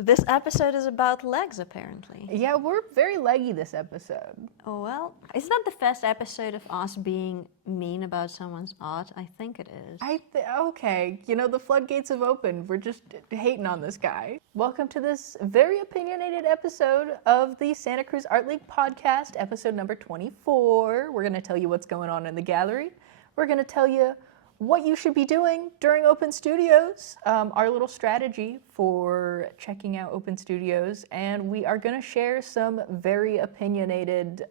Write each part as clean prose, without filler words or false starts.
This episode is about legs, apparently. Yeah, we're very leggy this episode. Oh, well, it's not the first episode of us being mean about someone's art. I think it is. Okay, the floodgates have opened. We're just hating on this guy. Welcome to this very opinionated episode of the Santa Cruz Art League podcast, episode number 24. We're going to tell you what's going on in the gallery. We're going to tell you what you should be doing during open studios, our little strategy for checking out open studios, and we are going to share some very opinionated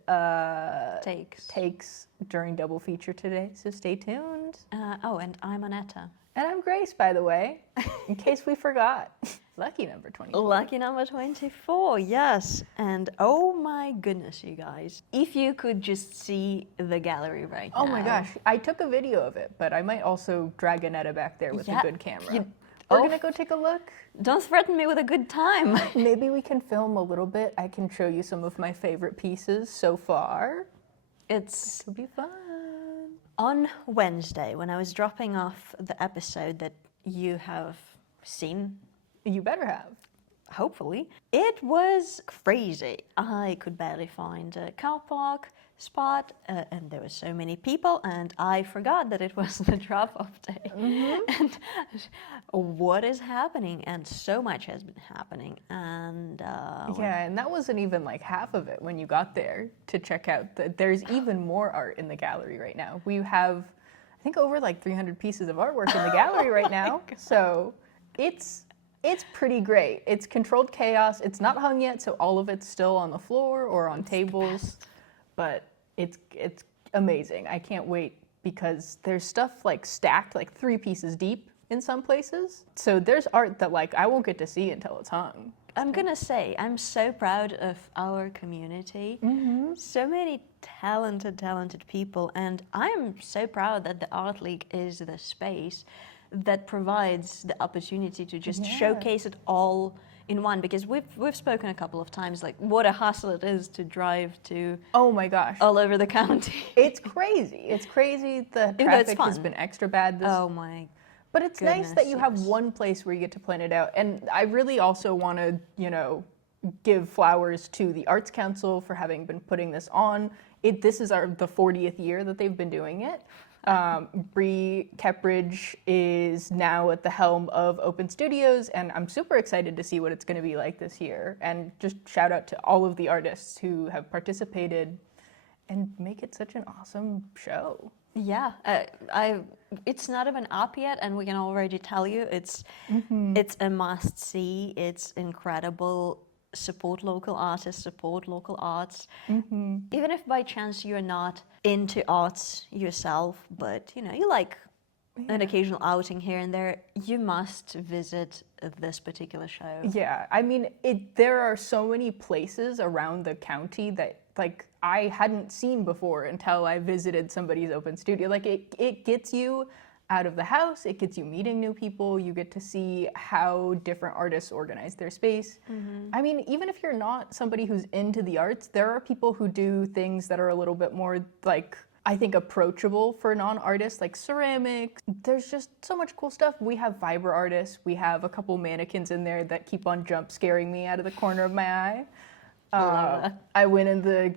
takes during double feature today, so stay tuned. And I'm Anetta. And I'm Grace, by the way, in case we forgot. Lucky number 24. Lucky number 24, yes. And oh my goodness, you guys. If you could just see the gallery right now. Oh my gosh, I took a video of it, but I might also drag Anetta back there with a good camera. We're going to go take a look. Don't threaten me with a good time. Maybe we can film a little bit. I can show you some of my favorite pieces so far. It will be fun. On Wednesday, when I was dropping off the episode that you have seen, you better have. Hopefully. It was crazy. I could barely find a car park spot, and there were so many people, and I forgot that it was the drop-off day. Mm-hmm. And what is happening? And so much has been happening. And and that wasn't even like half of it when you got there to check out. There's even more art in the gallery right now. We have, I think, over like 300 pieces of artwork in the gallery right now. So it's pretty great. It's controlled chaos. It's not hung yet, so all of it's still on the floor or on tables. But it's amazing. I can't wait because there's stuff like stacked like 3 pieces deep in some places. So there's art that like I won't get to see until it's hung. I'm gonna say, I'm so proud of our community. Mm-hmm. So many talented people, and I'm so proud that the Art League is the space that provides the opportunity to just showcase it all in one, because we've spoken a couple of times like what a hustle it is to drive to oh my gosh all over the county. It's crazy. The traffic has been extra bad this but it's nice that you have one place where you get to plan it out. And I really also want to give flowers to the Arts Council for having been putting this on. This is the 40th year that they've been doing it. Bree Kepridge is now at the helm of Open Studios, and I'm super excited to see what it's going to be like this year. And just shout out to all of the artists who have participated and make it such an awesome show. Yeah, it's not even up yet, and we can already tell you it's a must-see. It's incredible. Support local artists, support local arts. Mm-hmm. Even if by chance you're not into arts yourself, but you like an occasional outing here and there, you must visit this particular show. Yeah, I mean, there are so many places around the county that like I hadn't seen before until I visited somebody's open studio. Like it gets you out of the house, it gets you meeting new people, you get to see how different artists organize their space. Mm-hmm. I mean, even if you're not somebody who's into the arts, there are people who do things that are a little bit more like, I think, approachable for non-artists, like ceramics. There's just so much cool stuff. We have Vibra artists, we have a couple mannequins in there that keep on jump scaring me out of the corner of my eye. I went in the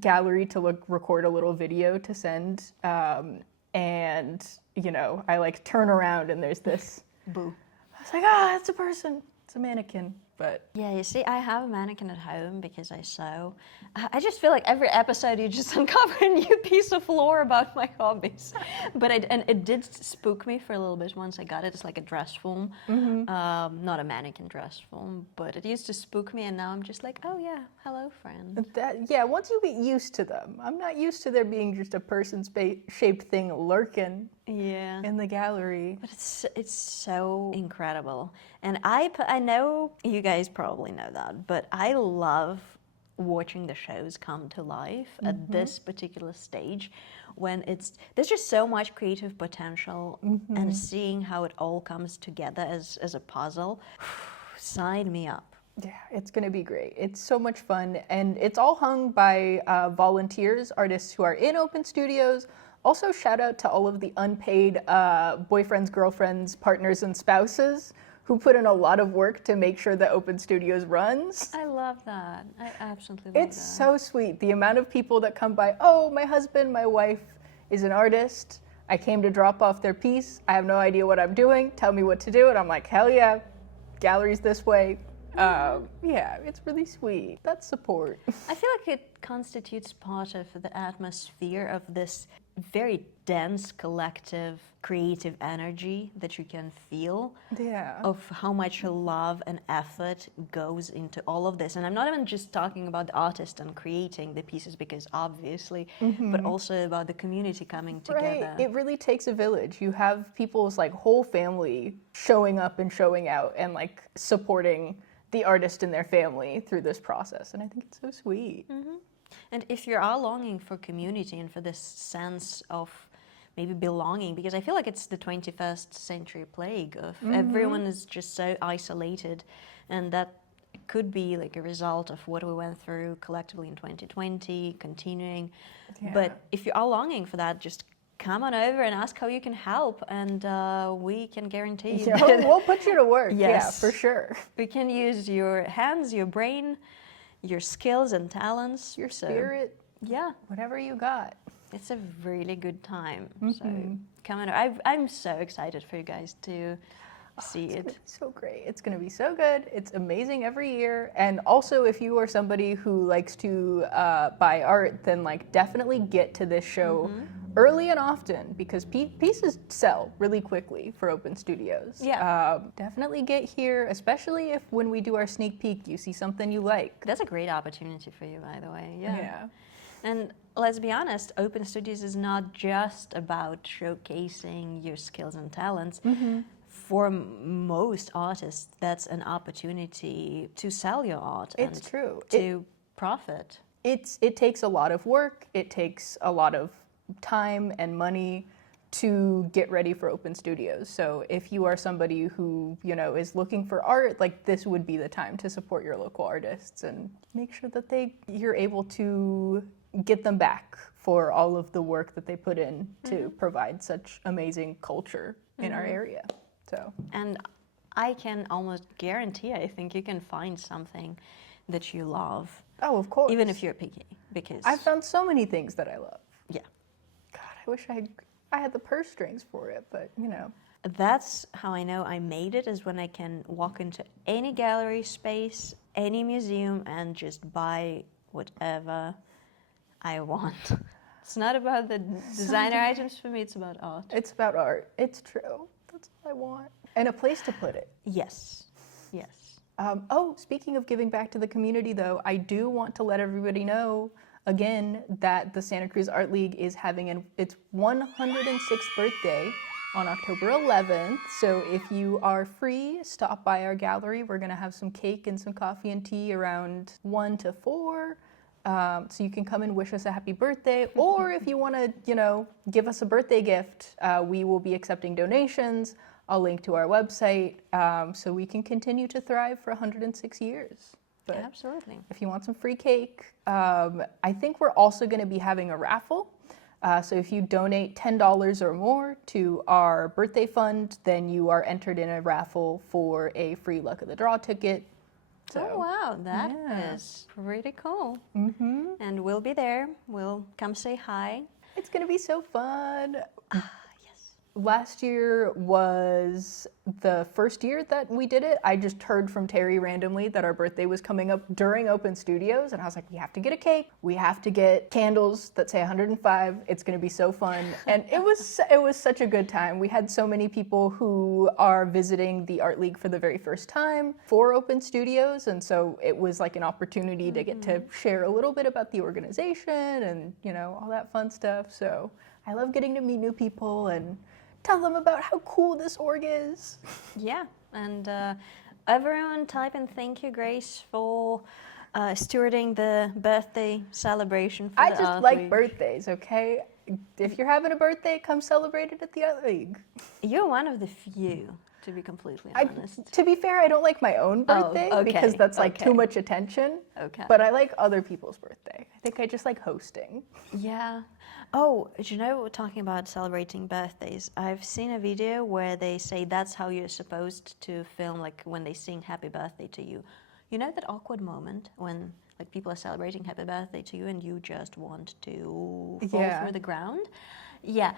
gallery to record a little video to send, and I like turn around and there's this boo. I was like, that's a person. It's a mannequin. But yeah, you see, I have a mannequin at home because I sew. I just feel like every episode you just uncover a new piece of lore about my hobbies. But it did spook me for a little bit once I got it. It's like a dress form, not a mannequin dress form, but it used to spook me, and now I'm just like, oh yeah, hello friend. Once you get used to them. I'm not used to there being just a person-shaped thing lurking in the gallery. But it's so incredible. And I know you guys probably know that, but I love watching the shows come to life at this particular stage when there's just so much creative potential, and seeing how it all comes together as a puzzle. Sign me up. Yeah, it's going to be great. It's so much fun, and it's all hung by volunteers, artists who are in open studios. Also, shout out to all of the unpaid boyfriends, girlfriends, partners, and spouses who put in a lot of work to make sure that Open Studios runs. I love that. I absolutely love that. It's so sweet. The amount of people that come by, oh, my husband, my wife is an artist. I came to drop off their piece. I have no idea what I'm doing. Tell me what to do. And I'm like, hell yeah, gallery's this way. Yeah, it's really sweet. That's support. I feel like it constitutes part of the atmosphere of this very dense collective creative energy that you can feel Yeah. of how much love and effort goes into all of this. And I'm not even just talking about the artist and creating the pieces, because obviously, but also about the community coming together. Right. It really takes a village. You have people's like whole family showing up and showing out and like supporting the artist and their family through this process. And I think it's so sweet. And if you are longing for community and for this sense of maybe belonging, because I feel like it's the 21st century plague of everyone is just so isolated, and that could be like a result of what we went through collectively in 2020, continuing. Yeah. But if you are longing for that, just come on over and ask how you can help, and we can guarantee you Yeah, that we'll put you to work. Yes. Yeah, for sure. we can use your hands, your brain, your skills and talents, Your So, spirit, yeah, whatever you got. it's a really good time. So come on. I'm so excited for you guys to see It's it. gonna be so great. It's going to be so good. It's amazing every year. And also, if you are somebody who likes to buy art, then like definitely get to this show early and often, because pieces sell really quickly for Open Studios. Yeah. Definitely get here, especially if when we do our sneak peek, you see something you like. That's a great opportunity for you, by the way. Yeah. And let's be honest, Open Studios is not just about showcasing your skills and talents. For most artists, that's an opportunity to sell your art It's and true. to profit. It takes a lot of work. It takes a lot of time and money to get ready for Open Studios. So if you are somebody who, you know, is looking for art, like this would be the time to support your local artists and make sure that you're able to get them back for all of the work that they put in to provide such amazing culture in our area. So And I can almost guarantee, I think you can find something that you love, oh, of course. even if you're picky, because I've found so many things that I love. yeah, God, I wish I had the purse strings for it, but you know. that's how I know I made it, is when I can walk into any gallery space, any museum, and just buy whatever I want. It's not about the designer items for me, it's about art. It's about art. It's true. That's what I want. And a place to put it. Yes, yes. Speaking of giving back to the community, though, I do want to let everybody know again that the Santa Cruz Art League is having its 106th birthday on October 11th. So if you are free, stop by our gallery. We're going to have some cake and some coffee and tea around 1 to 4. So you can come and wish us a happy birthday. Or if you want to, you know, give us a birthday gift, we will be accepting donations. I'll link to our website so we can continue to thrive for 106 years. But Absolutely. if you want some free cake, I think we're also going to be having a raffle. So if you donate $10 or more to our birthday fund, then you are entered in a raffle for a free Luck of the Draw ticket. So, Oh wow, that yeah. is pretty cool. And we'll be there. We'll come say hi. it's going to be so fun. Yes. Last year was the first year that we did it. I just heard from Terry randomly that our birthday was coming up during Open Studios, and I was like, we have to get a cake. We have to get candles that say 105. It's going to be so fun. And it was such a good time. We had so many people who are visiting the Art League for the very first time for Open Studios, and so it was like an opportunity to get to share a little bit about the organization and, you know, all that fun stuff. So I love getting to meet new people and tell them about how cool this org is. Yeah, and everyone type in thank you, Grace, for stewarding the birthday celebration for I the just Art like League. birthdays, okay? If you're having a birthday, come celebrate it at the Art League. You're one of the few, to be completely I, honest. to be fair, I don't like my own birthday because okay, that's like okay. too much attention. Okay. But I like other people's birthday. I think I just like hosting. Yeah, Oh, do you know, talking about celebrating birthdays, I've seen a video where they say that's how you're supposed to film, like when they sing happy birthday to you. You know that awkward moment when like people are celebrating happy birthday to you and you just want to fall Yeah. through the ground? Yeah,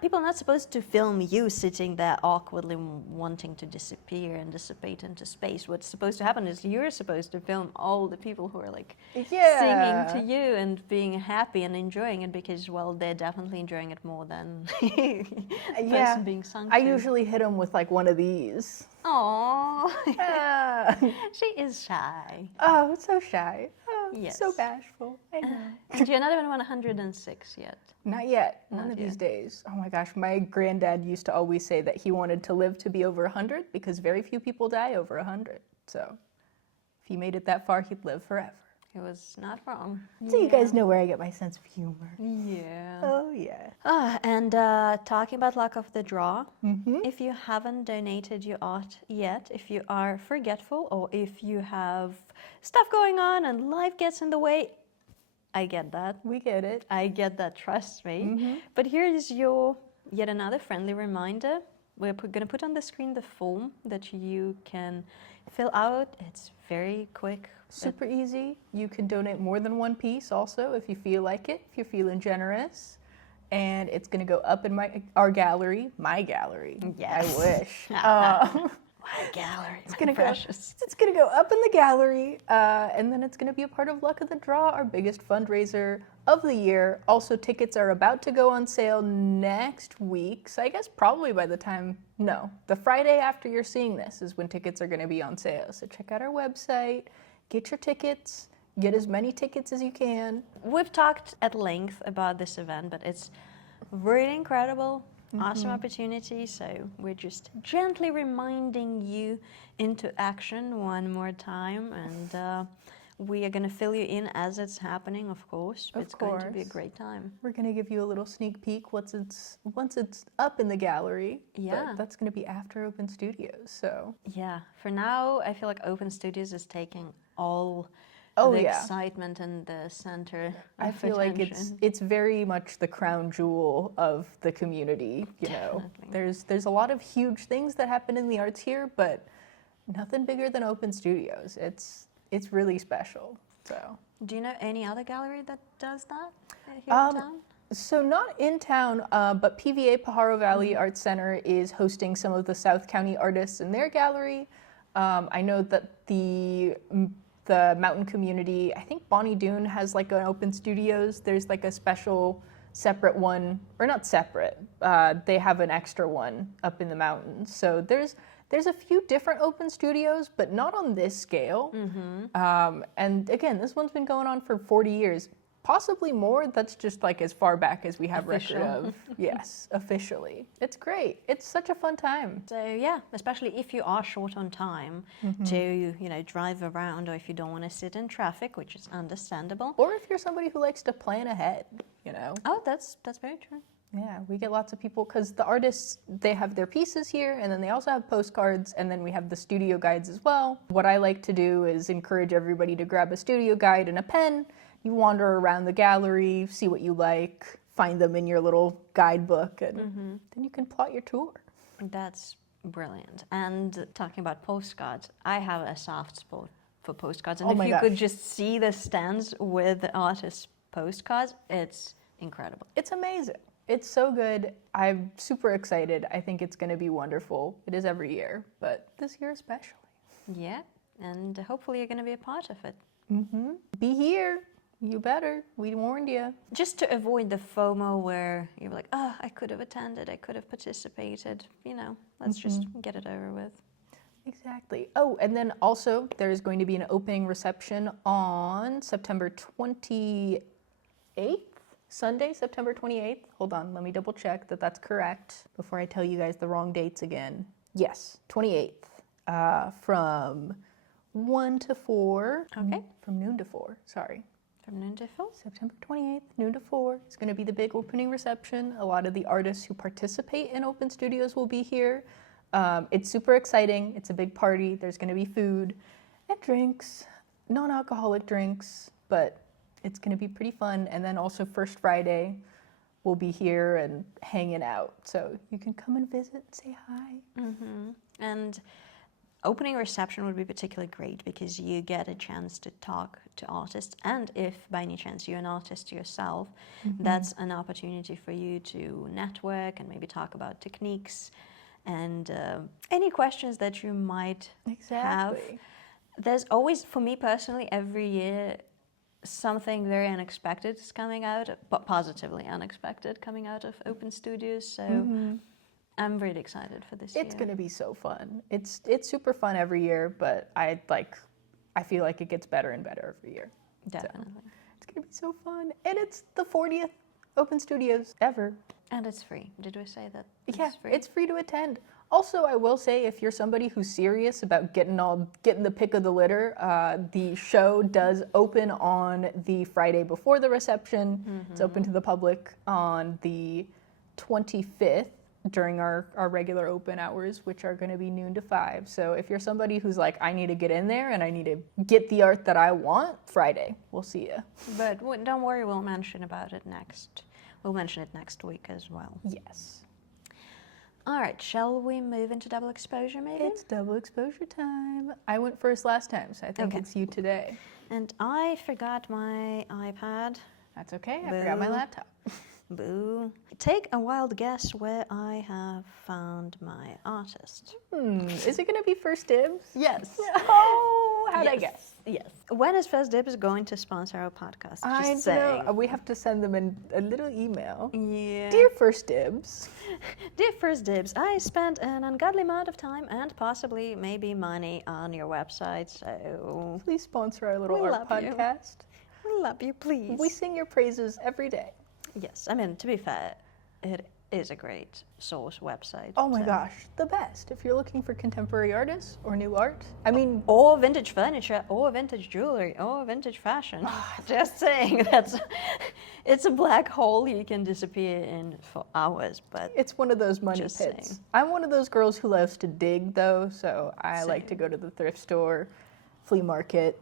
people are not supposed to film you sitting there awkwardly wanting to disappear and dissipate into space. What's supposed to happen is you're supposed to film all the people who are like singing to you and being happy and enjoying it because, well, they're definitely enjoying it more than the person being sung to. I usually hit them with like one of these. Aww. Ah. She is shy. Oh, so shy. Oh, Yes. so bashful. I know. And you're not even 106 yet. Not yet. Not One of yet. these days. Oh my gosh, my granddad used to always say that he wanted to live to be over 100 because very few people die over 100. So if he made it that far, he'd live forever. He was not wrong. So you guys know where I get my sense of humor. Yeah. Oh yeah. And talking about luck of the draw, if you haven't donated your art yet, if you are forgetful or if you have stuff going on and life gets in the way, I get that. We get it. I get that, trust me. But here is your yet another friendly reminder. We're going to put on the screen the form that you can fill out. It's very quick. Super easy. You can donate more than one piece also if you feel like it, if you're feeling generous. And it's going to go up in our gallery, my gallery. Yes. I wish. My gallery, It's gonna precious. It's gonna go up in the gallery, and then it's gonna be a part of Luck of the Draw, our biggest fundraiser of the year. Also, tickets are about to go on sale next week, so I guess probably by the time, the Friday after you're seeing this is when tickets are gonna be on sale. So check out our website, get your tickets, get as many tickets as you can. We've talked at length about this event, but it's really incredible. Awesome opportunity, so we're just gently reminding you into action one more time, and we are going to fill you in as it's happening, of course. But it's going to be a great time. We're gonna give you a little sneak peek once it's up in the gallery. Yeah. But that's gonna be after Open Studios, so. Yeah, for now, I feel like Open Studios is taking all the excitement and the center I of feel like attention. it's very much the crown jewel of the community, you know. There's a lot of huge things that happen in the arts here, but nothing bigger than Open Studios. It's really special. So Do you know any other gallery that does that here in town? So not in town, but PVA Pajaro Valley Arts Center is hosting some of the South County artists in their gallery. I know that the mountain community, I think Bonnie Doon has like an Open Studios. There's like a special separate one, or not separate, they have an extra one up in the mountains. So there's a few different Open Studios, but not on this scale. And again, this one's been going on for 40 years, possibly more. That's just like as far back as we have record of. Yes, officially. It's great. It's such a fun time. So yeah, especially if you are short on time to, drive around, or if you don't want to sit in traffic, which is understandable. Or if you're somebody who likes to plan ahead, Oh, that's very true. Yeah, we get lots of people because the artists, they have their pieces here, and then they also have postcards, and then we have the studio guides as well. What I like to do is encourage everybody to grab a studio guide and a pen. You wander around the gallery, see what you like, find them in your little guidebook, and then you can plot your tour. That's brilliant. And talking about postcards, I have a soft spot for postcards. And if you could just see the stands with the artists' postcards, it's incredible. It's amazing. It's so good. I'm super excited. I think it's going to be wonderful. It is every year, but this year especially. Yeah, and hopefully you're going to be a part of it. Be here. You better. We warned you. Just to avoid the FOMO where you're like, oh, I could have attended, I could have participated. Let's just get it over with. Exactly. Oh, and then also there's going to be an opening reception on September 28th. Sunday, September 28th. Hold on, let me double check that that's correct before I tell you guys the wrong dates again. Yes, 28th, from 1 to 4. Okay. From noon to 4, sorry. From noon to 4? September 28th, noon to 4. It's going to be the big opening reception. A lot of the artists who participate in Open Studios will be here. It's super exciting. It's a big party. There's going to be food and drinks, non-alcoholic drinks, but it's going to be pretty fun. And then also First Friday, we'll be here and hanging out. So you can come and visit and say hi. And opening reception would be particularly great because you get a chance to talk to artists, and if by any chance you're an artist yourself, that's an opportunity for you to network and maybe talk about techniques and any questions that you might have. There's always, for me personally, every year something very unexpected is coming out, but positively unexpected coming out of open studios. So I'm really excited for this year. It's going to be so fun. It's super fun every year, but I feel like it gets better and better every year. Definitely. So it's going to be so fun. And it's the 40th open studios ever. And it's free. Did we say that? Yeah, it's free to attend. Also, I will say, if you're somebody who's serious about getting the pick of the litter, the show does open on the Friday before the reception. It's open to the public on the 25th during our regular open hours, which are going to be noon to 5. So if you're somebody who's like, I need to get in there and I need to get the art that I want, Friday, we'll see you. But don't worry, we'll mention about it next. We'll mention it next week as well. Yes. All right, shall we move into double exposure maybe? It's double exposure time. I went first last time, so I think it's you today. And I forgot my iPad. That's okay, I forgot my laptop. Boo. Take a wild guess where I have found my artist. Is it going to be First Dibs? Yes. Oh, how'd I guess? Yes. When is First Dibs going to sponsor our podcast? Just saying. We have to send them a little email. Yeah. Dear First Dibs. Dear First Dibs, I spent an ungodly amount of time and possibly maybe money on your website, so... Please sponsor our little art podcast. We love you, please. We sing your praises every day. Yes, I mean, to be fair, it is a great source website. Oh my gosh, the best. If you're looking for contemporary artists or new art, I mean... Or vintage furniture, or vintage jewelry, or vintage fashion. Just saying, it's a black hole you can disappear in for hours, but... It's one of those money pits. Saying. I'm one of those girls who loves to dig, though, so I like to go to the thrift store, flea market,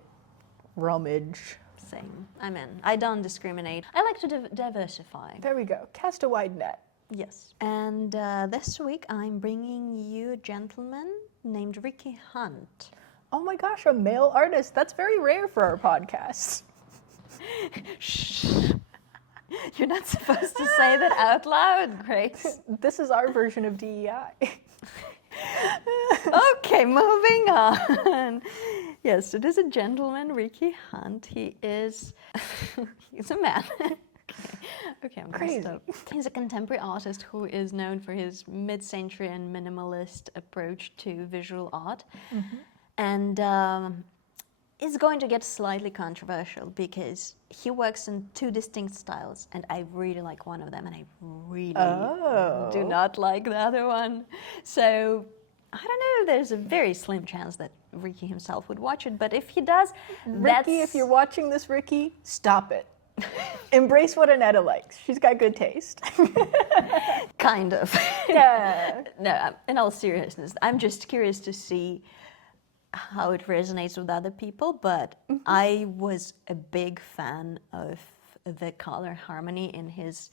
rummage... Same. I'm in. I don't discriminate. I like to diversify. There we go. Cast a wide net. Yes. And this week I'm bringing you a gentleman named Ricky Hunt. Oh my gosh, a male artist. That's very rare for our podcast. Shh. You're not supposed to say that out loud, Grace. This is our version of DEI. Okay, moving on. Yes, it is a gentleman, Ricky Hunt. He is, he's a man. Okay, I'm gonna stop. He's a contemporary artist who is known for his mid-century and minimalist approach to visual art. And it's going to get slightly controversial because he works in two distinct styles, and I really like one of them, and I really do not like the other one. So I don't know, there's a very slim chance that Ricky himself would watch it, but if he does, Ricky, if you're watching this, Ricky, stop it. Embrace what Anetta likes. She's got good taste. Kind of. Yeah. No, in all seriousness, I'm just curious to see how it resonates with other people, but I was a big fan of the color harmony in his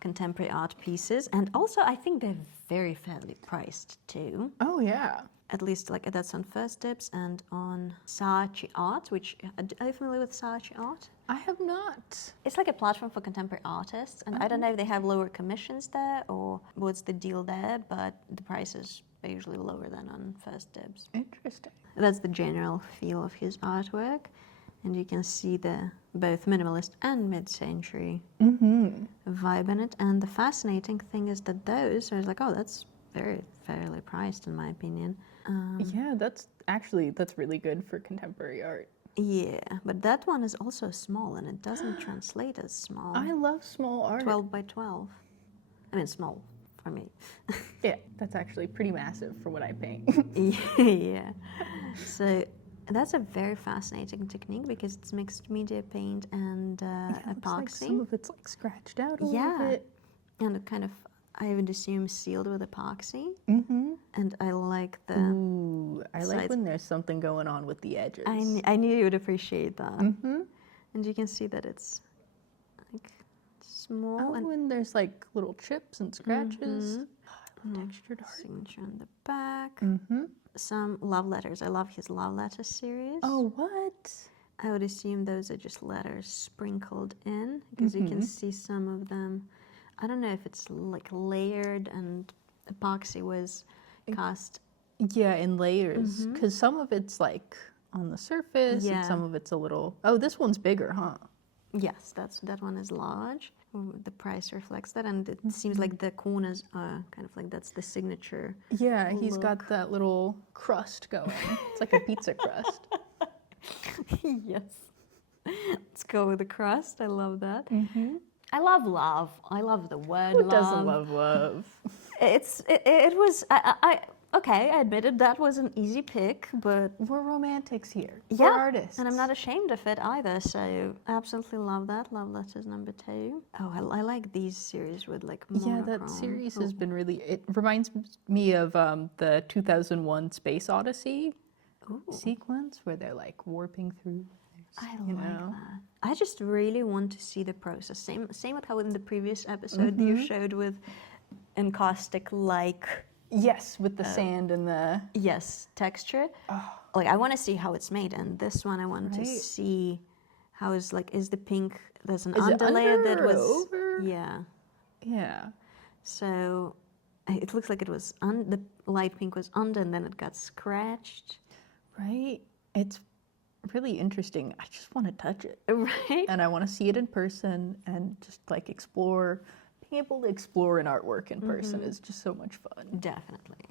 contemporary art pieces, and also I think they're very fairly priced too. Oh yeah. At least like that's on First Dibs and on Saatchi Art, which, are you familiar with Saatchi Art? I have not. It's like a platform for contemporary artists, and I don't know if they have lower commissions there or what's the deal there, but the prices are usually lower than on First Dibs. Interesting. That's the general feel of his artwork, and you can see the both minimalist and mid-century vibe in it. And the fascinating thing is that those are like, oh, that's very fairly priced in my opinion. Yeah, that's really good for contemporary art. Yeah, but that one is also small, and it doesn't translate as small. I love small art. 12 by 12. I mean, small for me. Yeah, that's actually pretty massive for what I paint. Yeah. So that's a very fascinating technique because it's mixed media paint and epoxy. Like some of it's like scratched out a little bit. And it kind of, I would assume, sealed with epoxy. And I like the... Ooh, I like when there's something going on with the edges. I knew you would appreciate that. And you can see that it's like small Oh, and there's like little chips and scratches. Textured art. signature on the back. Mm-hmm. Some love letters. I love his love letter series. Oh, what? I would assume those are just letters sprinkled in because you can see some of them. I don't know if it's like layered and epoxy was cast. Yeah, in layers. Because some of it's like on the surface, and Yeah. some of it's a little. Oh, this one's bigger, huh? Yes, that one is large. The price reflects that, and it seems like the corners are kind of like that's the signature. Yeah, he's got that little crust going. It's like a pizza crust. Yes. Let's go with the crust. I love that. I love love. I love the word Who love. doesn't love love? It was okay. I admitted that was an easy pick, but We're romantics here. yeah, We're artists. and I'm not ashamed of it either. So absolutely love that. Love letters number 2. Oh, I like these series with like Yeah, that monochrome. series has been really. It reminds me of the 2001 Space Odyssey sequence where they're like warping through. I you like know. that. I just really want to see the process. Same with how in the previous episode you showed with encaustic like Yes, with the sand and the. texture. Like I want to see how it's made, and this one I want to Right. see how is the pink. There's an Is it underlayer under that or was over? yeah. Yeah. So it looks like it was the light pink was under, and then it got scratched. Right? It's really interesting. I just want to touch it. Right. And I want to see it in person and just like explore. Being able to explore an artwork in person is just so much fun. Definitely.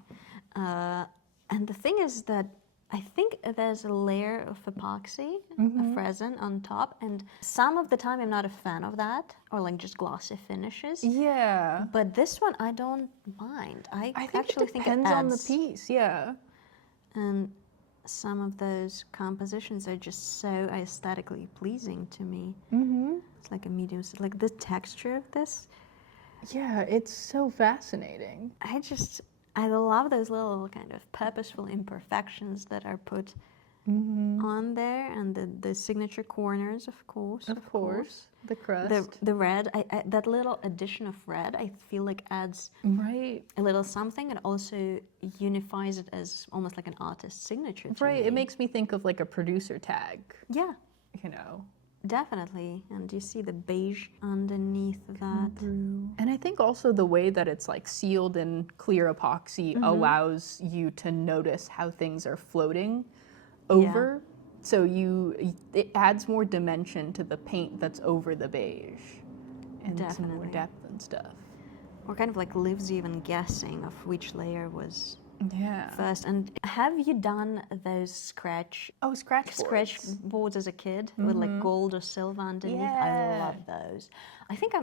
And the thing is that I think there's a layer of epoxy, of resin on top, and some of the time I'm not a fan of that, or like just glossy finishes. Yeah. But this one I don't mind. I I think actually it think depends it on the adds. piece. Yeah. And some of those compositions are just so aesthetically pleasing to me. It's like a medium, like the texture of this. Yeah, it's so fascinating. I love those little kind of purposeful imperfections that are put on there, and the signature corners, of course. Of course. The crust. The red, that little addition of red, I feel like adds Right. a little something, and also unifies it as almost like an artist's signature to Right. me. It makes me think of like a producer tag, Yeah, you know. definitely. And you see the beige underneath that. And I think also the way that it's like sealed in clear epoxy allows you to notice how things are floating over. So it adds more dimension to the paint that's over the beige and some more Definitely. depth and stuff. Or kind of like leaves you even guessing of which layer was Yeah. first. And have you done those scratch Scratch boards as a kid with like gold or silver underneath? I love those. I think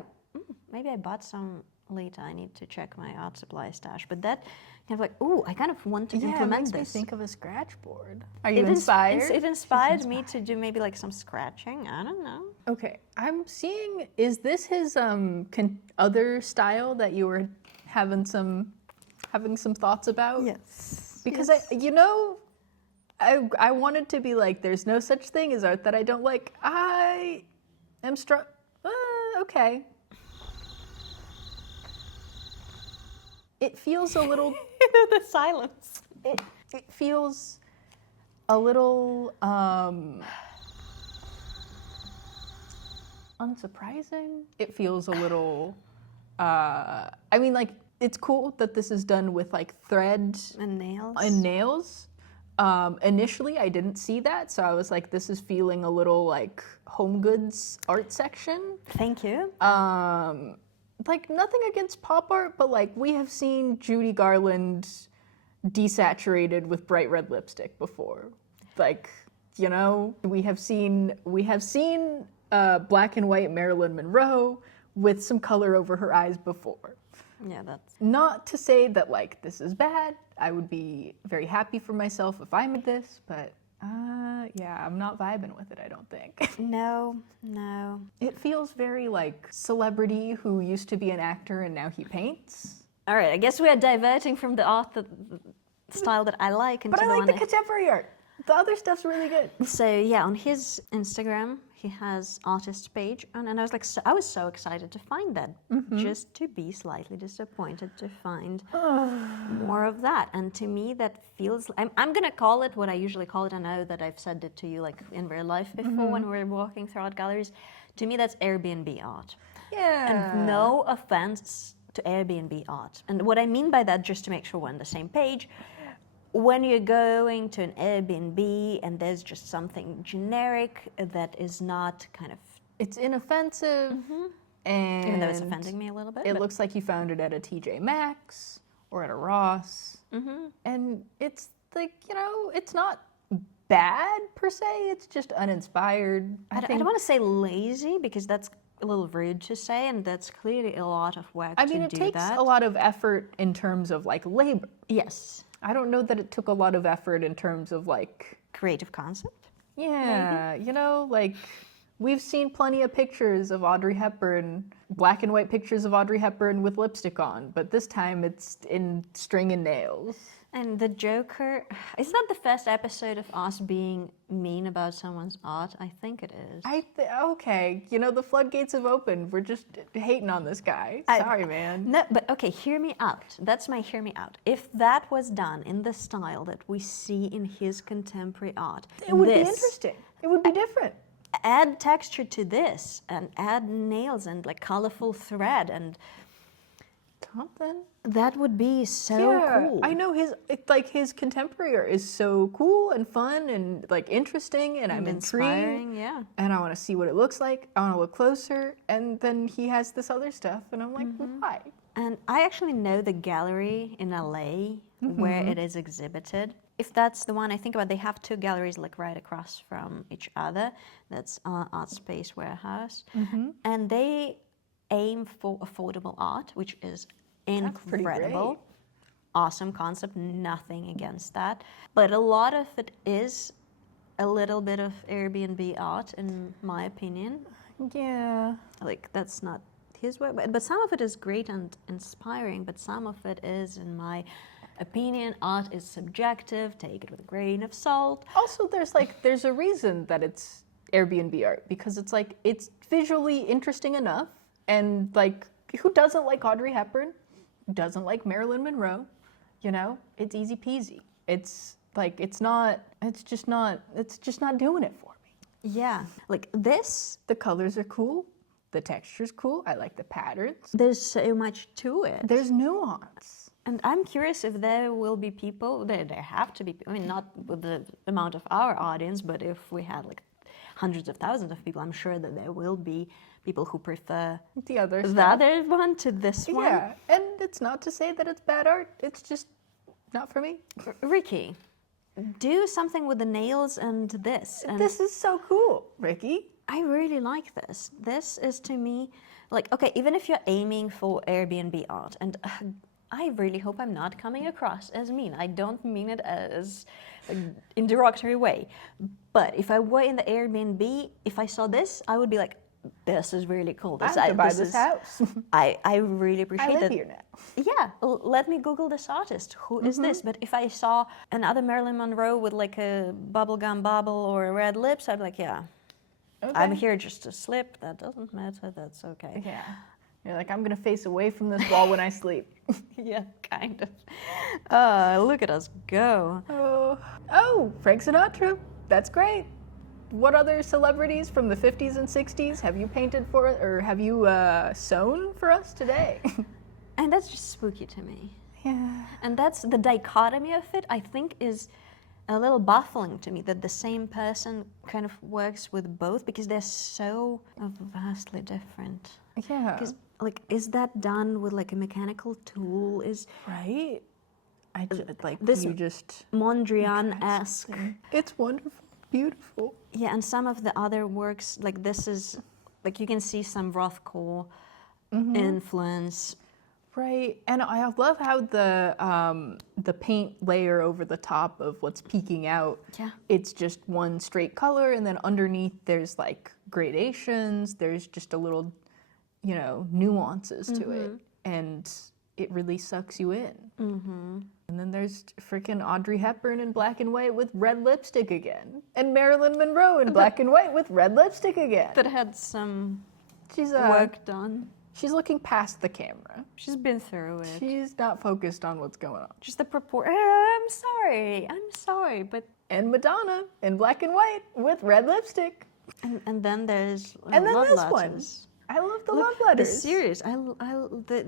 maybe I bought some later. I need to check my art supply stash. But that kind of like, I kind of want to Yeah, it implement makes me this. think of a scratch board. Are you inspired? It inspired me to do maybe like some scratching. I don't know. Okay, I'm seeing. Is this his other style that you were having some thoughts about? Yes. Because I wanted to be like, there's no such thing as art that I don't like. I am struck. Okay. It feels a little. The silence. It feels a little unsurprising. It feels a little. I mean, like, it's cool that this is done with like thread And nails. and nails. Initially, I didn't see that, so I was like, this is feeling a little like home goods art section. Thank you. Like, nothing against pop art, but like, we have seen Judy Garland desaturated with bright red lipstick before. Like, you know, we have seen black and white Marilyn Monroe with some color over her eyes before. Yeah, that's. Not to say that like this is bad. I would be very happy for myself if I made this, but yeah, I'm not vibing with it, I don't think. No. It feels very like celebrity who used to be an actor and now he paints. All right, I guess we are diverting from the art the style that I like into But I the like one the that. contemporary art. The other stuff's really good. So yeah, on his Instagram, he has artist's page, and I was like, I was so excited to find that, just to be slightly disappointed to find more of that. And to me, that feels. I'm gonna call it what I usually call it. I know that I've said it to you like in real life before when we were walking through art galleries. To me, that's Airbnb art. Yeah. And no offense to Airbnb art. And what I mean by that, just to make sure we're on the same page, when you're going to an Airbnb and there's just something generic that is not kind of... It's inoffensive, and Even though it's offending me a little bit. it looks like you found it at a TJ Maxx or at a Ross. And it's like, you know, it's not bad per se, it's just uninspired. I don't want to say lazy, because that's a little rude to say, and that's clearly a lot of work I mean, to it do takes that. a lot of effort in terms of like labor. Yes. I don't know that it took a lot of effort in terms of like... Creative concept? Yeah, you know, like we've seen plenty of pictures of Audrey Hepburn, black and white pictures of Audrey Hepburn with lipstick on, but this time it's in string and nails. And the Joker, is that the first episode of us being mean about someone's art? I think it is. Okay, you know, the floodgates have opened. We're just hating on this guy. Sorry, man. No, but okay, hear me out. That's my hear me out. If that was done in the style that we see in his contemporary art, It would be interesting. It would be different. Add texture to this, and add nails and like colorful thread, and Something. that would be so cool. I know his contemporary art is so cool and fun and like interesting, and I'm inspiring, intrigued. yeah. And I want to see what it looks like. I want to look closer, and then he has this other stuff, and I'm like, why? And I actually know the gallery in LA where it is exhibited. If that's the one I think about, they have two galleries like right across from each other. That's Art Space Warehouse. And they aim for affordable art, which is incredible. great. Awesome concept, nothing against that. But a lot of it is a little bit of Airbnb art, in my opinion. Yeah. Like, that's not his work, but some of it is great and inspiring, but some of it is, in my opinion, art is subjective, take it with a grain of salt. Also, there's a reason that it's Airbnb art, because it's like, it's visually interesting enough, and like, who doesn't like Audrey Hepburn? Who doesn't like Marilyn Monroe? You know, it's easy peasy. It's like, it's just not doing it for me. Yeah, like this, The colors are cool, the texture's cool, I like the patterns. there's so much to it. There's nuance. And I'm curious if there will be people, there have to be, I mean, not with the amount of our audience, but if we had like hundreds of thousands of people, I'm sure that there will be people who prefer The other the stuff. other one to this one. Yeah, and it's not to say that it's bad art, it's just not for me. Ricky, do something with the nails and this. And This is so cool, Ricky. I really like this. This is to me, like, okay, even if you're aiming for Airbnb art, and I really hope I'm not coming across as mean. I don't mean it as in derogatory way. But if I were in the Airbnb, if I saw this, I would be like, this is really cool. I have to buy this house. I really appreciate I live that. here now. Yeah, let me Google this artist. Who is this? But if I saw another Marilyn Monroe with like a bubblegum bobble or red lips, I'd be like, yeah, I'm Okay. here just to slip. That doesn't matter. That's okay. Yeah. You're like, I'm gonna face away from this wall when I sleep. Yeah, kind of. Look at us go. Oh, Frank Sinatra. That's great. What other celebrities from the 50s and 60s have you painted for us, or have you sewn for us today? And that's just spooky to me. Yeah. And that's the dichotomy of it, I think, is a little baffling to me, that the same person kind of works with both, because they're so vastly different. Yeah. Because, like, is that done with like a mechanical tool? Is Right? I just, like, this you just... Mondrian-esque. It's wonderful. Beautiful. Yeah, and some of the other works, like this is, like you can see some Rothko influence. Right, and I love how the paint layer over the top of what's peeking out, Yeah. it's just one straight color, and then underneath there's like gradations, there's just a little, you know, nuances to it. And it really sucks you in. Mm-hmm. And then there's freaking Audrey Hepburn in black and white with red lipstick again. And Marilyn Monroe in black and white with red lipstick again. That had some She's work done. She's looking past the camera. She's been through it. She's not focused on what's going on. Just the I'm sorry, but... And Madonna in black and white with red lipstick. And then there's and then love this letters. one. I love the love letters. The series,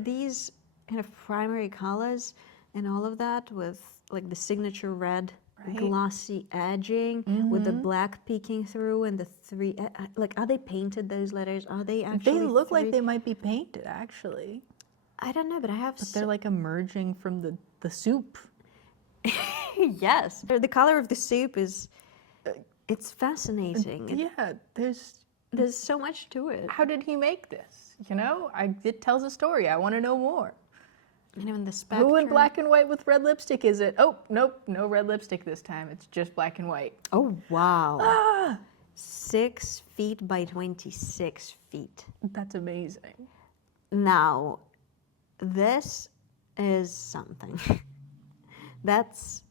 these kind of primary colors and all of that with like the signature red, glossy edging with the black peeking through and the three, like are they painted, those letters? Are they actually They look like they might be painted, actually. I don't know, but I have... But they're like emerging from the soup. Yes. The color of the soup is... It's fascinating. Yeah, There's so much to it. How did he make this? You know, it tells a story. I want to know more. You know, in the spectrum... Who in black and white with red lipstick is it? Oh, nope, no red lipstick this time. It's just black and white. Oh, wow. Ah! 6 feet by 26 feet. That's amazing. Now, this is something. That's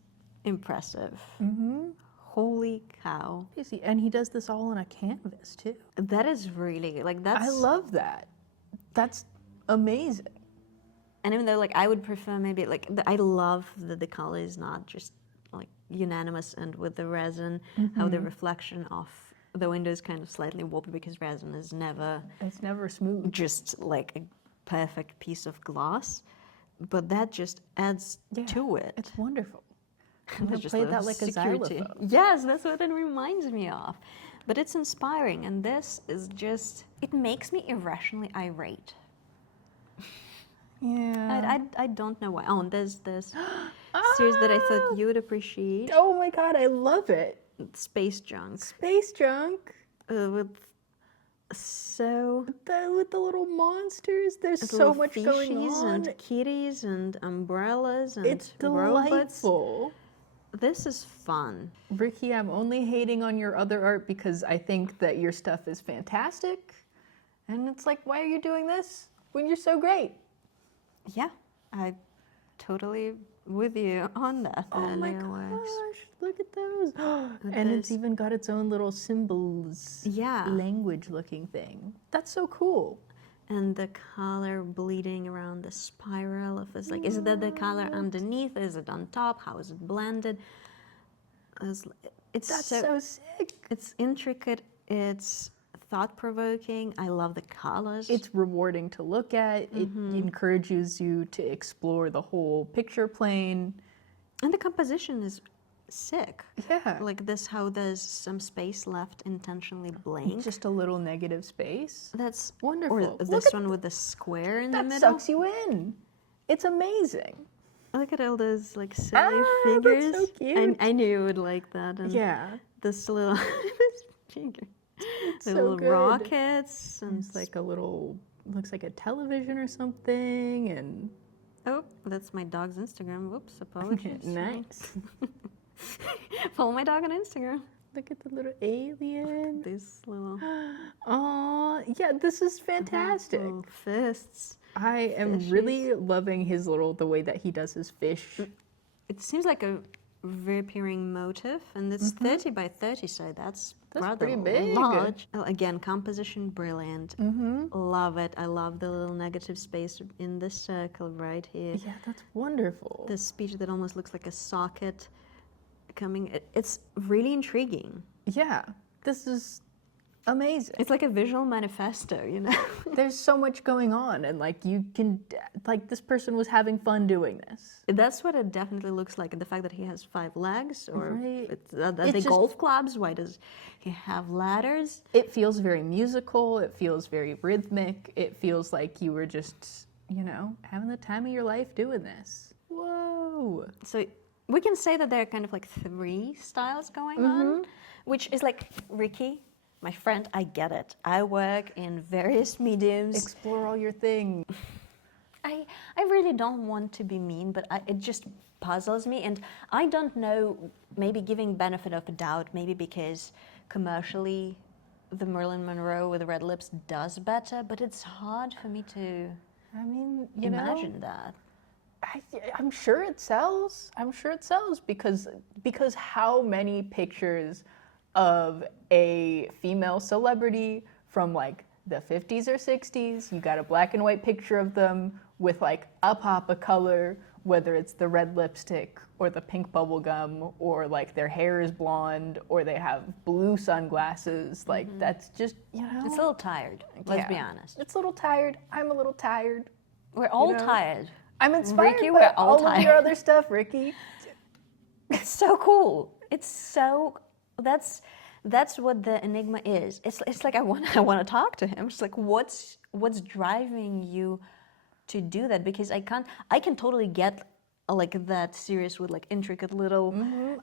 impressive. Mm-hmm. Holy cow. And he does this all on a canvas, too. That is really, like, that's... I love that. That's amazing. And even though, like, I would prefer maybe, like, I love that the color is not just, like, unanimous and with the resin, how the reflection off the window is kind of slightly warped because resin is never... It's never smooth. Just, like, a perfect piece of glass. But that just adds to it. It's wonderful. I'm gonna play that like a xylophone. Yes, that's what it reminds me of. But it's inspiring, and this is just... It makes me irrationally irate. Yeah. I don't know why. Oh, and there's this series that I thought you would appreciate. Oh my god, I love it. Space Junk. Space Junk. With the little monsters. There's so much going on. And kitties and umbrellas and It's robots. delightful. This is fun. Ricky, I'm only hating on your other art because I think that your stuff is fantastic. And it's like, why are you doing this when you're so great? Yeah, I totally with you on that. Oh my gosh, look at those. And it's even got its own little symbols. Yeah. Language looking thing. That's so cool. And the color bleeding around the spiral of this, like, is that the color underneath? Is it on top? How is it blended? That's so sick. It's intricate. It's thought-provoking. I love the colors. It's rewarding to look at. It encourages you to explore the whole picture plane. And the composition is sick. Yeah. Like this, how there's some space left intentionally blank. Just a little negative space. That's wonderful. Or this one with the square in the middle. That sucks you in. It's amazing. Look at all those like silly figures. That's so cute. I knew you would like that. And yeah. This little this figure. The so little good. rockets. And it's like a little, looks like a television or something. And oh, that's my dog's Instagram. Whoops, apologies. Nice. Follow my dog on Instagram. Look at the little alien. This little... Oh, yeah, this is fantastic. Little fists. I am really loving the way that he does his fish. It seems like a reappearing motif, and it's 30 by 30, so that's rather pretty big. large. Again, composition brilliant. Love it. I love the little negative space in this circle right here. Yeah, that's wonderful. The speech that almost looks like a socket coming. It's really intriguing. Yeah, this is amazing. It's like a visual manifesto, you know? There's so much going on, and like you can, like this person was having fun doing this. That's what it definitely looks like. And the fact that he has 5 legs, or Right. are they golf clubs? Why does he have ladders? It feels very musical. It feels very rhythmic. It feels like you were just, having the time of your life doing this. Whoa. So we can say that there are kind of like 3 styles going on, which is like, Ricky, my friend, I get it. I work in various mediums. Explore all your things. I really don't want to be mean, but it just puzzles me. And I don't know, maybe giving benefit of a doubt, maybe because commercially the Marilyn Monroe with the red lips does better, but it's hard for me to imagine that. I'm sure it sells. I'm sure it sells because how many pictures of a female celebrity from like the 50s or 60s, you got a black and white picture of them with like a pop of color, whether it's the red lipstick or the pink bubble gum, or like their hair is blonde or they have blue sunglasses. Like that's just, you know. It's a little tired, let's be honest. It's a little tired. I'm a little tired. We're all tired. I'm inspired Ricky, by we're all of your tired. other stuff, Ricky. It's so cool. It's so, that's what the enigma is. It's like I want to talk to him. It's like what's driving you to do that? Because I can totally get like that serious with like intricate little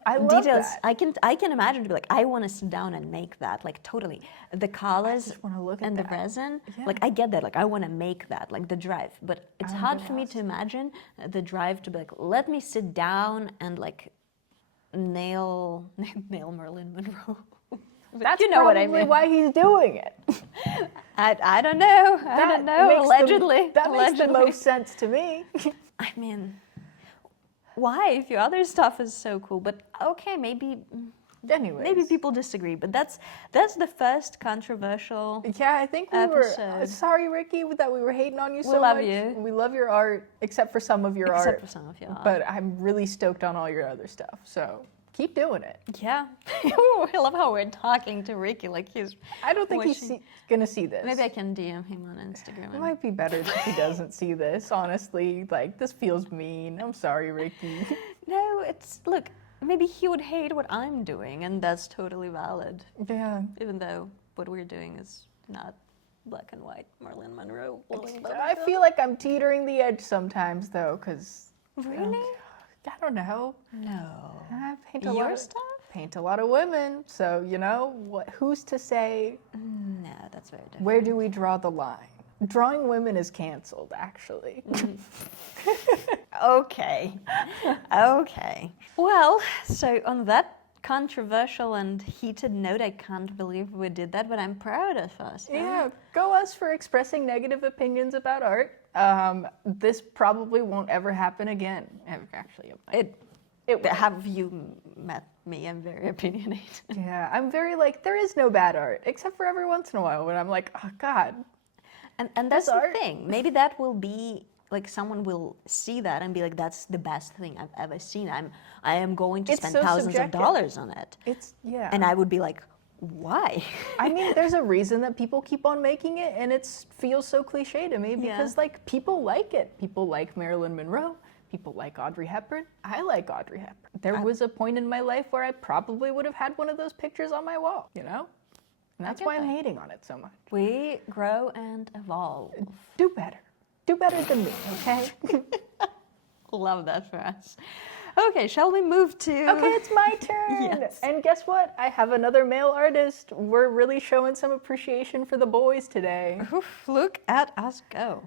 I love details. that. I can imagine to be like, I want to sit down and make that, like totally. The colors just wanna look at and the that. resin, Yeah. like I get that, like I want to make that, like the drive. But it's hard for me to imagine the drive to be like, let me sit down and like nail Marilyn Monroe. That's you know what I probably mean. why he's doing it. I don't know. I don't know. Allegedly. That makes the Allegedly. most sense to me. I mean, why? If your other stuff is so cool, but okay, maybe Anyways. people disagree. But that's the first controversial. Yeah, I think we were. episode. Sorry, Ricky, that we were hating on you so love much. you. We love your art, except for some of your Except art. for some of your art. But I'm really stoked on all your other stuff. So keep doing it. Yeah, I love how we're talking to Ricky like he's. I don't think watching. he's gonna see this. Maybe I can DM him on Instagram. It might be better if he doesn't see this. Honestly, like this feels mean. I'm sorry, Ricky. No, it's look. Maybe he would hate what I'm doing, and that's totally valid. Yeah. Even though what we're doing is not black and white Marilyn Monroe. I feel like I'm teetering the edge sometimes, though, because Really? I don't know. No. I paint Your stuff? paint a lot of women, so you know what? Who's to say? No, that's very different. Where do we draw the line? Drawing women is canceled, actually. Okay. Okay. Well, so on that controversial and heated note, I can't believe we did that, but I'm proud of us. Yeah, go us for expressing negative opinions about art. This probably won't ever happen again. Actually, it will. Have you met me? I'm very opinionated. Yeah, I'm very like, there is no bad art, except for every once in a while when I'm like, oh God. And that's the art. thing. Maybe that will be like someone will see that and be like, "That's the best thing I've ever seen. I am going to It's spend so thousands subjective. of dollars on it." Yeah. And I would be like, "Why?" I mean, there's a reason that people keep on making it, and it feels so cliche to me because, like, people like it. People like Marilyn Monroe. People like Audrey Hepburn. I like Audrey Hepburn. There was a point in my life where I probably would have had one of those pictures on my wall, you know? And that's get why I'm that. hating on it so much. We grow and evolve. Do better. Do better than me, okay? Love that for us. Okay, shall we move to? Okay, it's my turn. Yes. And guess what? I have another male artist. We're really showing some appreciation for the boys today. Oof, look at us go.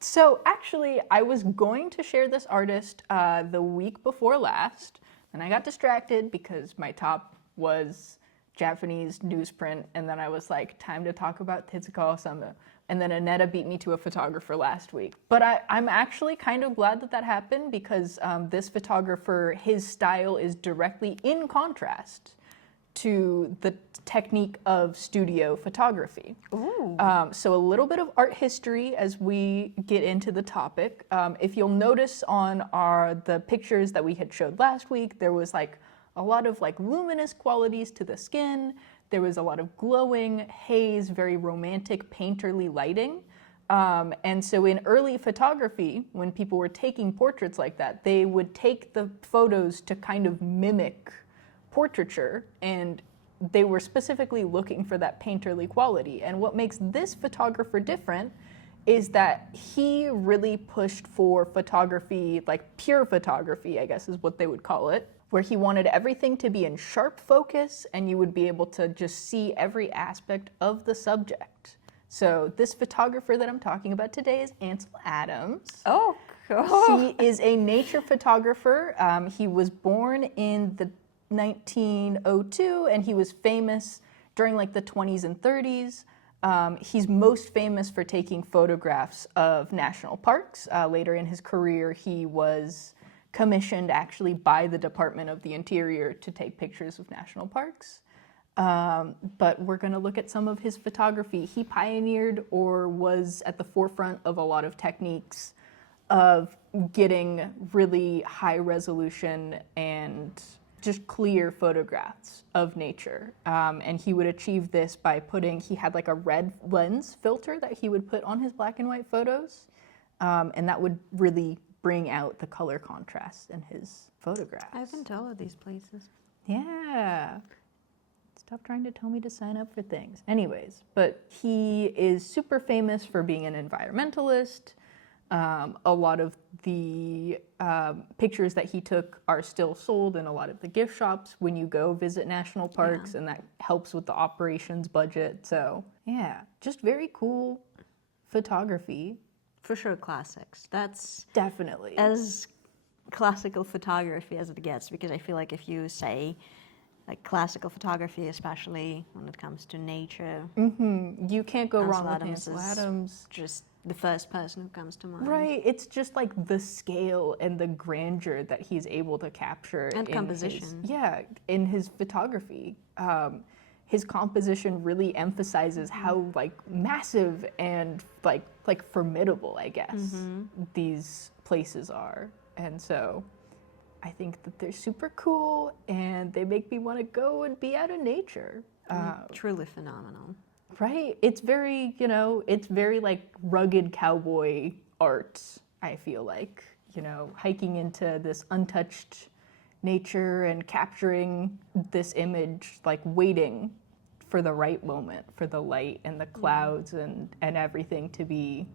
So actually, I was going to share this artist the week before last, and I got distracted because my top was Japanese newsprint, and then I was like, time to talk about Tetsuko Osamu. And then Anetta beat me to a photographer last week. But I'm actually kind of glad that happened because this photographer, his style is directly in contrast to the technique of studio photography. Ooh. So a little bit of art history as we get into the topic. If you'll notice on the pictures that we had showed last week, there was like a lot of like luminous qualities to the skin. There was a lot of glowing, haze, very romantic, painterly lighting. And so in early photography, when people were taking portraits like that, they would take the photos to kind of mimic portraiture, and they were specifically looking for that painterly quality. And what makes this photographer different is that he really pushed for photography, like pure photography, I guess is what they would call it, where he wanted everything to be in sharp focus and you would be able to just see every aspect of the subject. So this photographer that I'm talking about today is Ansel Adams. Oh, cool. He is a nature photographer. He was born in the 1902 and he was famous during like the 20s and 30s. He's most famous for taking photographs of national parks. Later in his career, he was commissioned actually by the Department of the Interior to take pictures of national parks. But we're going to look at some of his photography. He pioneered or was at the forefront of a lot of techniques of getting really high resolution and just clear photographs of nature. And he would achieve this by he had like a red lens filter that he would put on his black and white photos. And that would really bring out the color contrast in his photographs. I've been to all of these places. Yeah. Stop trying to tell me to sign up for things. Anyways, but he is super famous for being an environmentalist. A lot of the pictures that he took are still sold in a lot of the gift shops when you go visit national parks, and that helps with the operations budget. So, yeah, just very cool photography. For sure, classics. That's definitely as classical photography as it gets, because I feel like if you say like classical photography, especially when it comes to nature, you can't go wrong with Ansel Ansel Adams. Just the first person who comes to mind. Right, it's just like the scale and the grandeur that he's able to capture. And composition. In his photography. His composition really emphasizes how like massive and like formidable, I guess, these places are. And so I think that they're super cool and they make me want to go and be out in nature. Truly phenomenal. Right? It's very, it's very like rugged cowboy art, I feel like, hiking into this untouched nature and capturing this image, like waiting for the right moment, for the light and the clouds and everything to be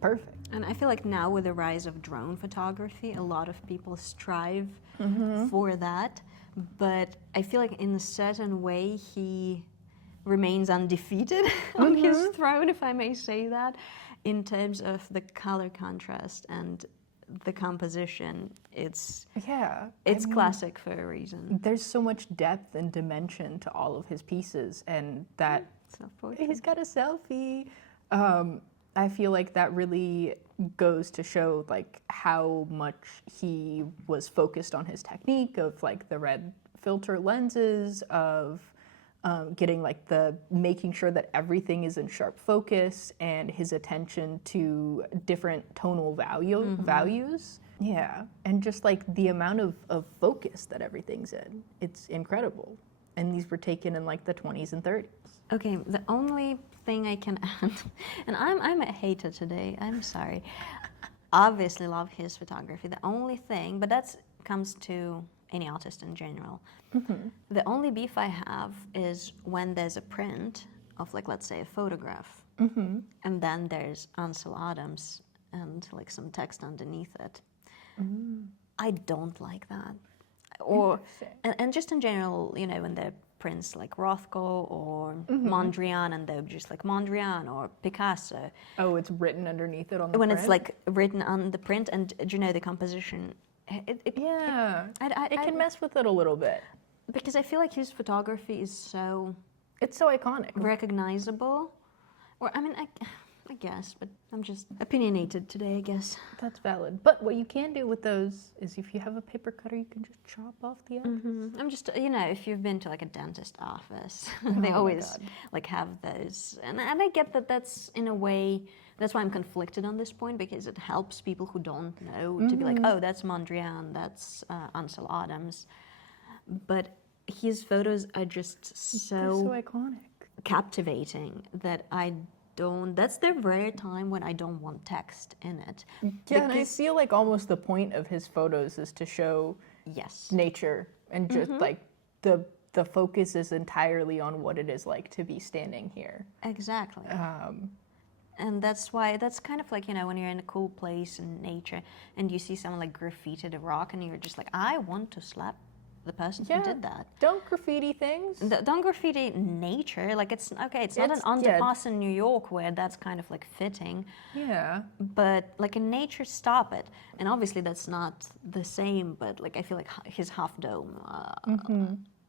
perfect. And I feel like now with the rise of drone photography, a lot of people strive for that. But I feel like in a certain way, he remains undefeated on his throne, if I may say that, in terms of the color contrast and the composition. It's classic for a reason. There's so much depth and dimension to all of his pieces, and that he's got a selfie. I feel like that really goes to show like how much he was focused on his technique of like the red filter lenses, of getting like making sure that everything is in sharp focus, and his attention to different tonal values. Yeah, and just like the amount of focus that everything's in. It's incredible. And these were taken in like the 20s and 30s. Okay, the only thing I can add, and I'm a hater today, I'm sorry. Obviously love his photography. The only thing, but that comes to any artist in general. The only beef I have is when there's a print of like, let's say a photograph, and then there's Ansel Adams and like some text underneath it. I don't like that. Or and just in general, when they're prints like Rothko or Mondrian, and they're just like Mondrian or Picasso. Oh, it's written underneath it on the when print? It's like written on the print, and the composition. It can mess with it a little bit. Because I feel like his photography is so... It's so iconic. Recognizable. Or, I mean, I guess, but I'm just opinionated today, I guess. That's valid. But what you can do with those is if you have a paper cutter, you can just chop off the edges. I'm just, if you've been to like a dentist office, they always like have those. And I get that that's in a way, that's why I'm conflicted on this point, because it helps people who don't know to be like, oh, that's Mondrian, that's Ansel Adams. But his photos are just so iconic, captivating that that's the rare time when I don't want text in it. Yeah, and I feel like almost the point of his photos is to show nature, and just like the focus is entirely on what it is like to be standing here. Exactly. And that's why, that's kind of like, when you're in a cool place in nature and you see someone like graffiti a rock and you're just like, I want to slap the person who did that. Don't graffiti things. Don't graffiti nature. Like, it's not an underpass in New York where that's kind of like fitting. Yeah. But like in nature, stop it. And obviously that's not the same, but like I feel like his half dome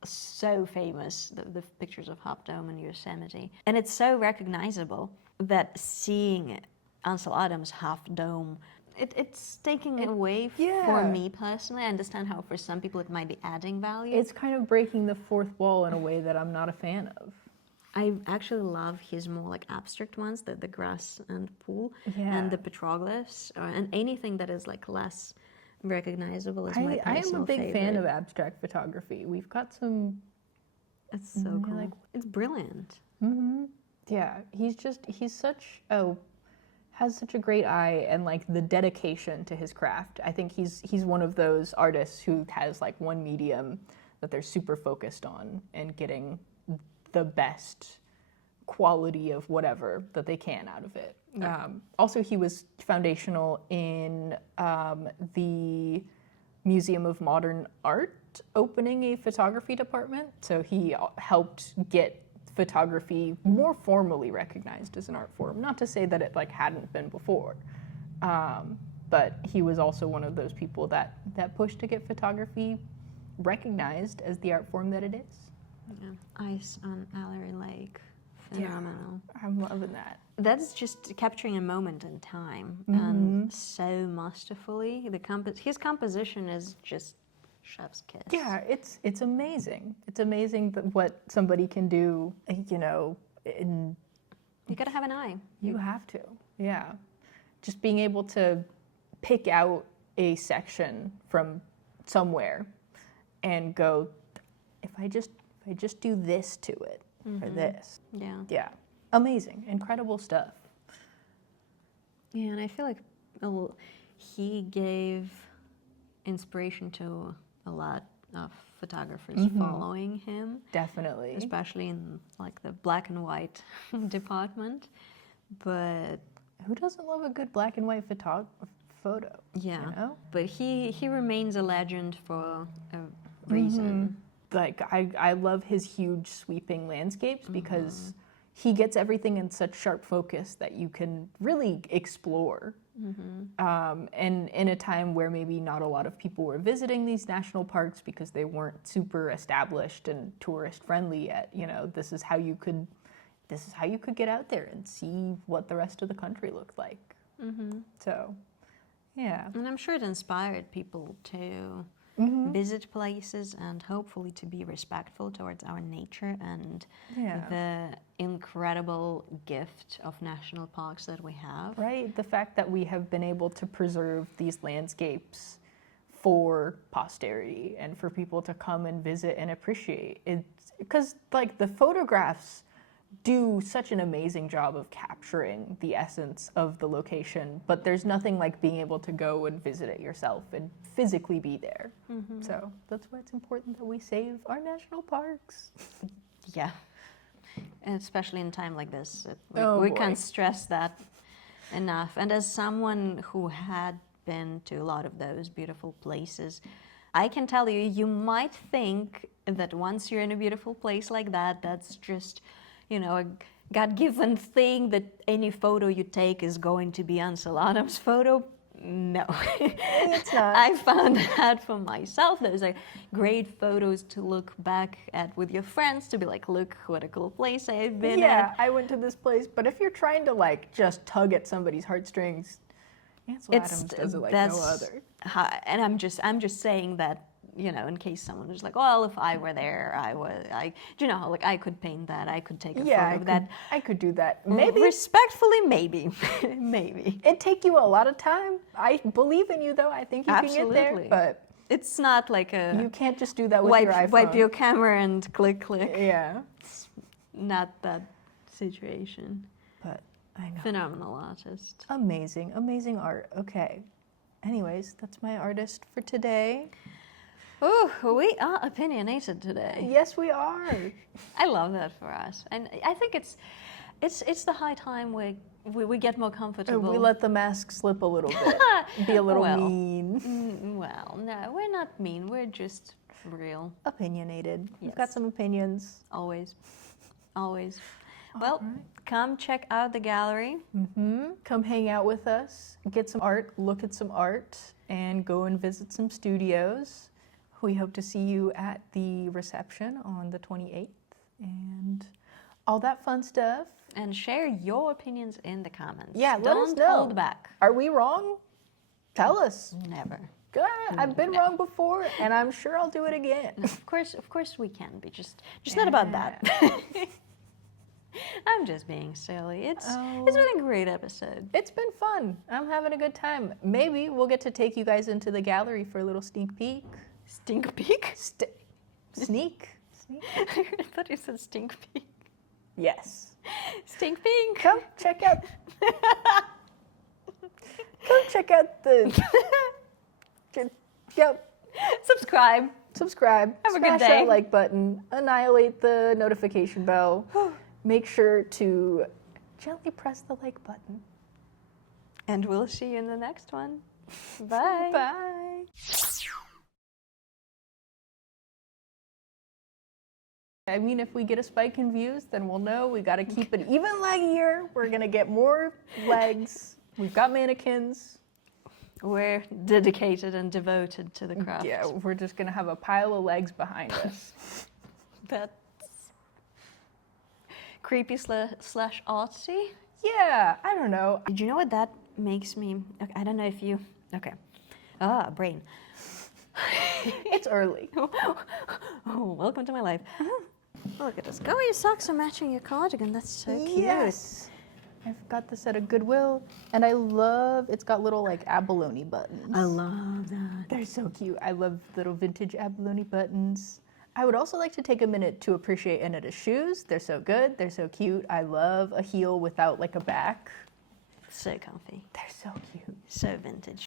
so famous, the pictures of Half Dome in Yosemite. And it's so recognizable that seeing Ansel Adams' Half Dome, it's taking away for me personally. I understand how for some people it might be adding value. It's kind of breaking the fourth wall in a way that I'm not a fan of. I actually love his more like abstract ones, the grass and pool, and the petroglyphs, and anything that is like less recognizable is my personal I am a big favorite. fan of abstract photography. We've got some. It's so cool. It's brilliant. Yeah, has such a great eye and like the dedication to his craft. I think he's one of those artists who has like one medium that they're super focused on and getting the best quality of whatever that they can out of it. Also, he was foundational in the Museum of Modern Art opening a photography department. So he helped get photography more formally recognized as an art form. Not to say that it like hadn't been before, but he was also one of those people that pushed to get photography recognized as the art form that it is. Yeah. Ice on Allery Lake. Phenomenal. Yeah, I'm loving that. That's just capturing a moment in time, and so masterfully. His composition is just chef's kiss. Yeah, it's amazing. It's amazing that what somebody can do, you know. You gotta have an eye. You have to, yeah. Just being able to pick out a section from somewhere and go, if I just do this to it, or this. Yeah. Amazing. Incredible stuff. Yeah, and I feel like he gave inspiration to a lot of photographers following him. Definitely. Especially in like the black and white department. But who doesn't love a good black and white photo? Yeah. You know? But he remains a legend for a reason. Like I love his huge sweeping landscapes because he gets everything in such sharp focus that you can really explore. And in a time where maybe not a lot of people were visiting these national parks because they weren't super established and tourist friendly yet, you know, this is how you could get out there and see what the rest of the country looked like. So, yeah. And I'm sure it inspired people to visit places and hopefully to be respectful towards our nature and the incredible gift of national parks that we have. Right, the fact that we have been able to preserve these landscapes for posterity and for people to come and visit and appreciate. It's because like the photographs do such an amazing job of capturing the essence of the location, but there's nothing like being able to go and visit it yourself and physically be there. So that's why it's important that we save our national parks. Yeah, and especially in time like this, we can't stress that enough. And as someone who had been to a lot of those beautiful places, I can tell you, you might think that once you're in a beautiful place like that, that's just, you know, a God-given thing that any photo you take is going to be Ansel Adams' photo. No, it's not. I found that for myself. There's like great photos to look back at with your friends to be like, look what a cool place I've been Yeah, I went to this place, but if you're trying to like just tug at somebody's heartstrings, Ansel Adams does it like no other. And I'm just saying that, you know, in case someone was like, well, if I were there, you know, like I could paint that, I could take a photo of that. I could do that. Maybe. Respectfully, maybe. Maybe. It'd take you a lot of time. I believe in you, though. I think you can get there. But it's not like you can't just do that with your iPhone. Wipe your camera and click. Yeah. It's not that situation. But I know. Phenomenal artist. Amazing art. Okay. Anyways, that's my artist for today. Oh, we are opinionated today. Yes, we are. I love that for us, and I think it's the high time we get more comfortable. We let the mask slip a little bit. Be a little mean. Well, no, we're not mean. We're just real. Opinionated. Yes. We've got some opinions. Always. Well, come check out the gallery. Come hang out with us. Get some art. Look at some art, and go and visit some studios. We hope to see you at the reception on the 28th and all that fun stuff. And share your opinions in the comments. Yeah, let us Don't know. hold back. Are we wrong? Tell us. Never. Good. I've been wrong before, and I'm sure I'll do it again. Of course we can be. Just not about that. I'm just being silly. It's been a great episode. It's been fun. I'm having a good time. Maybe we'll get to take you guys into the gallery for a little sneak peek. Stink peek? Sneak. I thought you said stink peek. Yes. Stink peek. Come check out. Come check out the. Yep. Subscribe. Have a good Smash day. that like button. Annihilate the notification bell. Make sure to gently press the like button. And we'll see you in the next one. Bye. Bye. I mean, if we get a spike in views, then we'll know we got to keep it even leggier. We're going to get more legs. We've got mannequins. We're dedicated and devoted to the craft. Yeah, we're just going to have a pile of legs behind us. That's creepy slash artsy. Yeah, I don't know. Did you know what that makes me? Okay, I don't know if you. Okay. Brain. It's early. Oh, welcome to my life. Look at this. Go, your socks are matching your cardigan. That's so cute. Yes. I've got this at a Goodwill, and I love, it's got little like abalone buttons. I love that. They're so cute. I love little vintage abalone buttons. I would also like to take a minute to appreciate Anetta's shoes. They're so good. They're so cute. I love a heel without like a back. So comfy. They're so cute. So vintage.